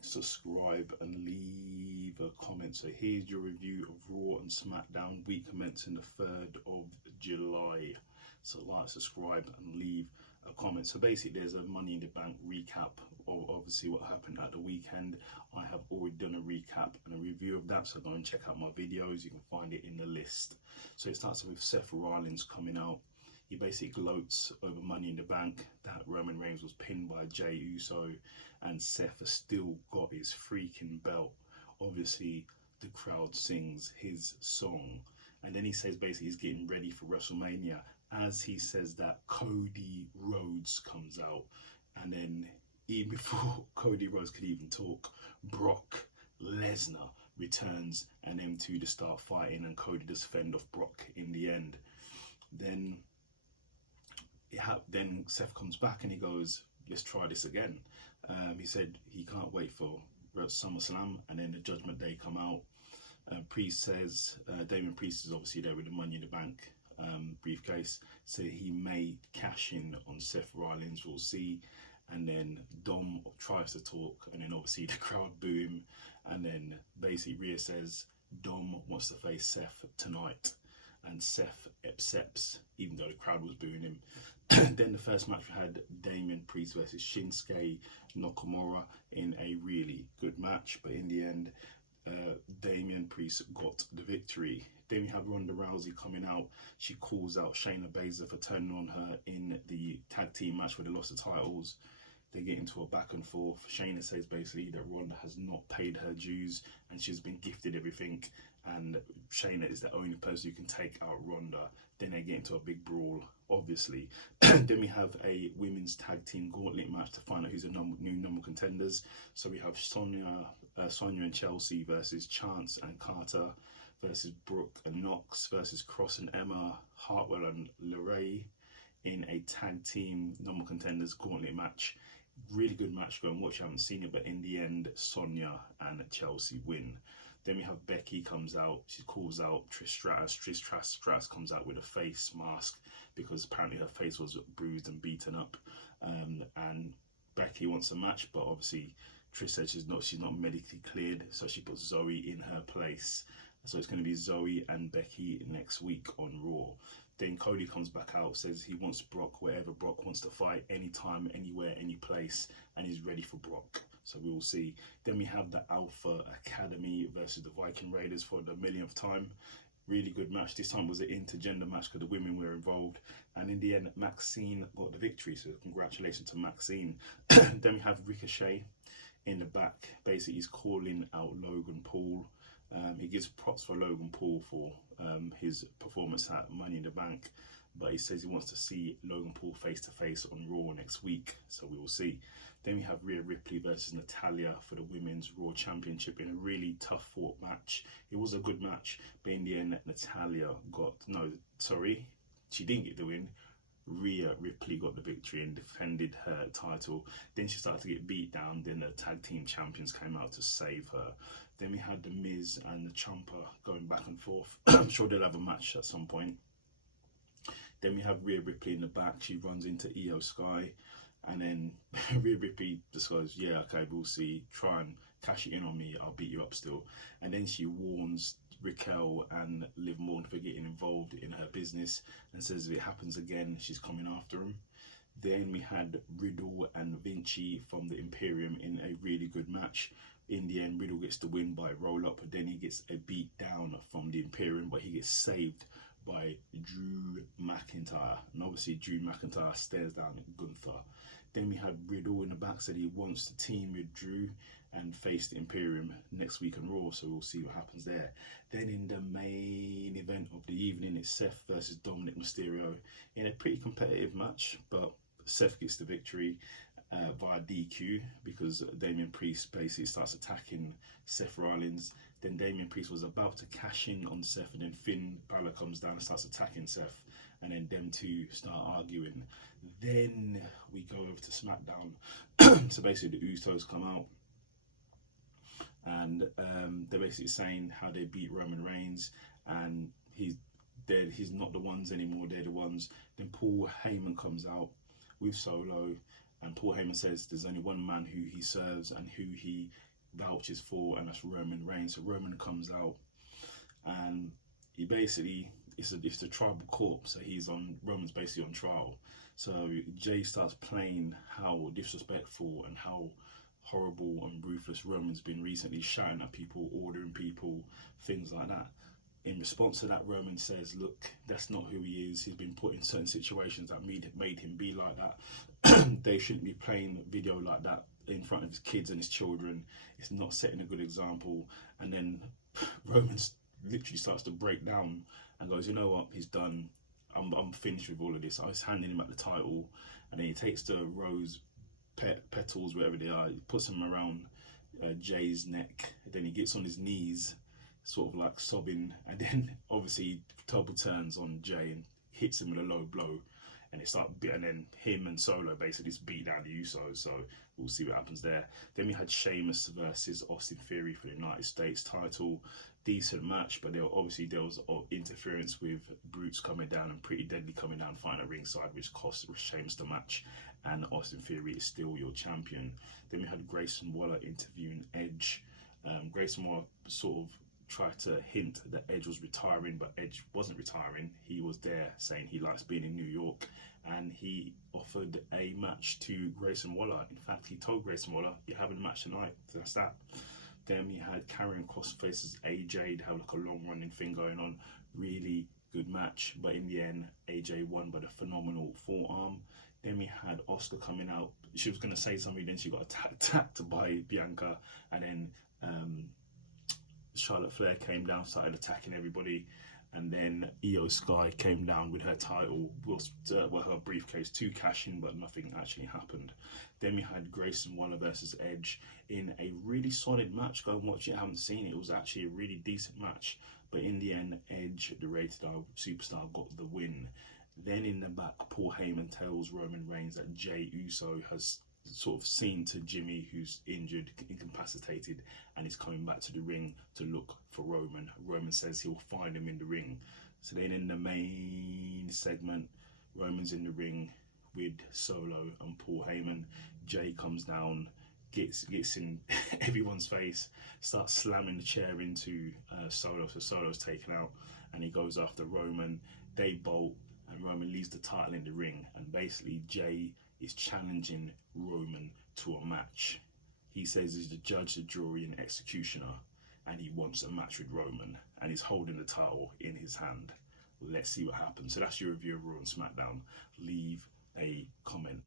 subscribe, and leave a comment. So here's your review of Raw and Smackdown, week commencing the 3rd of July. So like, subscribe, and leave a comment. So basically, there's a Money in the Bank recap of obviously what happened at the weekend. I have already done a recap and a review of that, so go and check out my videos. You can find it in the list. So it starts with Seth Rollins coming out. He basically gloats over Money in the Bank, that Roman Reigns was pinned by Jey Uso, and Seth has still got his freaking belt. Obviously, the crowd sings his song, and then he says basically he's getting ready for WrestleMania. As he says that, Cody Rhodes comes out, and then even before Cody Rhodes could even talk, Brock Lesnar returns, and them two to start fighting, and Cody does fend off Brock in the end. Then Seth comes back and he goes, let's try this again. He said he can't wait for SummerSlam, and then the Judgment Day come out. Priest says, Damien Priest is obviously there with the Money in the Bank briefcase, so he may cash in on Seth Rollins, we'll see. And then Dom tries to talk, and then obviously the crowd boo him, and then basically Rhea says Dom wants to face Seth tonight, and Seth accepts even though the crowd was booing him. Then the first match we had Damien Priest versus Shinsuke Nakamura in a really good match, but in the end Damien Priest got the victory. Then we have Ronda Rousey coming out. She calls out Shayna Baszler for turning on her in the tag team match where they lost the titles. They get into a back and forth. Shayna says basically that Ronda has not paid her dues and she's been gifted everything, and Shayna is the only person who can take out Ronda. Then they get into a big brawl, obviously. Then we have a women's tag team gauntlet match to find out who's the new number contenders. So we have Sonya and Chelsea versus Chance and Carter versus Brooke and Knox versus Cross and Emma, Hartwell and LeRae in a tag team number contenders gauntlet match. Really good match, go and watch. I haven't seen it, but in the end Sonya and Chelsea win. Then we have Becky comes out, she calls out Trish Stratus. Trish Stratus comes out with a face mask because apparently her face was bruised and beaten up, and Becky wants a match, but obviously Trish said she's not medically cleared, so she puts Zoe in her place. So it's going to be Zoe and Becky next week on Raw. Then Cody comes back out, says he wants Brock wherever Brock wants to fight, anytime, anywhere, any place, and he's ready for Brock. So we will see. Then we have the Alpha Academy versus the Viking Raiders for the millionth time. Really good match. This time was an intergender match because the women were involved. And in the end, Maxine got the victory. So congratulations to Maxine. Then we have Ricochet in the back. Basically, he's calling out Logan Paul. He gives props for Logan Paul for his performance at Money in the Bank, but he says he wants to see Logan Paul face to face on Raw next week, so we will see. Then we have Rhea Ripley versus Natalya for the Women's Raw Championship in a really tough fought match. It was a good match, but in the end Natalya she didn't get the win. Rhea Ripley got the victory and defended her title. Then she started to get beat down. Then the tag team champions came out to save her. Then we had The Miz and the Ciampa going back and forth. I'm sure they'll have a match at some point. Then we have Rhea Ripley in the back. She runs into Io Sky, and then Rhea Ripley just goes, yeah, okay, we'll see. Try and cash it in on me. I'll beat you up still. And then she warns Raquel and Liv Morgan for getting involved in her business and says if it happens again, she's coming after him. Then we had Riddle and Vinci from the Imperium in a really good match. In the end, Riddle gets the win by roll up, but then he gets a beat down from the Imperium, but he gets saved by Drew McIntyre. And obviously Drew McIntyre stares down at Gunther. Then we had Riddle in the back, said he wants to team with Drew and face the Imperium next week on Raw, so we'll see what happens there. Then in the main event of the evening, it's Seth versus Dominic Mysterio in a pretty competitive match, but Seth gets the victory via DQ because Damien Priest basically starts attacking Seth Rollins. Then Damien Priest was about to cash in on Seth, and then Finn Balor comes down and starts attacking Seth, and then them two start arguing. Then we go over to Smackdown. So basically the Usos come out, and they're basically saying how they beat Roman Reigns, and he's not the ones anymore, they're the ones. Then Paul Heyman comes out with Solo, and Paul Heyman says there's only one man who he serves and who he vouches for, and that's Roman Reigns. So Roman comes out, and he basically, it's the tribal court, so Roman's basically on trial. So Jay starts playing how disrespectful and how horrible and ruthless Roman's been recently, shouting at people, ordering people, things like that. In response to that, Roman says, look, that's not who he is. He's been put in certain situations that made him be like that. They shouldn't be playing video like that in front of his kids and his children. It's not setting a good example. And then Roman literally starts to break down and goes, you know what, he's done. I'm finished with all of this. I was handing him at the title, and then he takes the rose petals, wherever they are, he puts them around Jay's neck. Then he gets on his knees, sort of like sobbing, and then obviously double turns on Jay and hits him with a low blow, and and then him and Solo basically just beat down the Usos. So we'll see what happens there. Then we had Sheamus versus Austin Theory for the United States title. Decent match, but there was interference with Brutes coming down and Pretty Deadly coming down fighting at ringside, which cost Sheamus the match, and Austin Theory is still your champion. Then we had Grayson Waller interviewing Edge. Grayson Waller sort of tried to hint that Edge was retiring, but Edge wasn't retiring. He was there saying he likes being in New York, and he offered a match to Grayson Waller. In fact, he told Grayson Waller, you're having a match tonight. That's that. Then we had Karrion Kross versus AJ to have like a long running thing going on. Really good match, but in the end, AJ won by the phenomenal forearm. Then we had Asuka coming out. She was going to say something, then she got attacked by Bianca, and then Charlotte Flair came down, started attacking everybody, and then Io Sky came down with her title, her briefcase to cash in, but nothing actually happened. Then we had Grayson Waller versus Edge in a really solid match. Go and watch it. I haven't seen it. It was actually a really decent match, but in the end, Edge, the Rated R superstar, got the win. Then in the back, Paul Heyman tells Roman Reigns that Jey Uso has sort of seen to Jimmy, who's injured, incapacitated, and he's coming back to the ring to look for Roman. Roman says he'll find him in the ring. So then in the main segment, Roman's in the ring with Solo and Paul Heyman. Jay comes down, gets in everyone's face, starts slamming the chair into Solo. So Solo's taken out, and he goes after Roman. They bolt, and Roman leaves the title in the ring, and basically Jay is challenging Roman to a match. He says he's the judge, the jury, and executioner, and he wants a match with Roman, and he's holding the title in his hand. Let's see what happens. So that's your review of Raw and SmackDown. Leave a comment.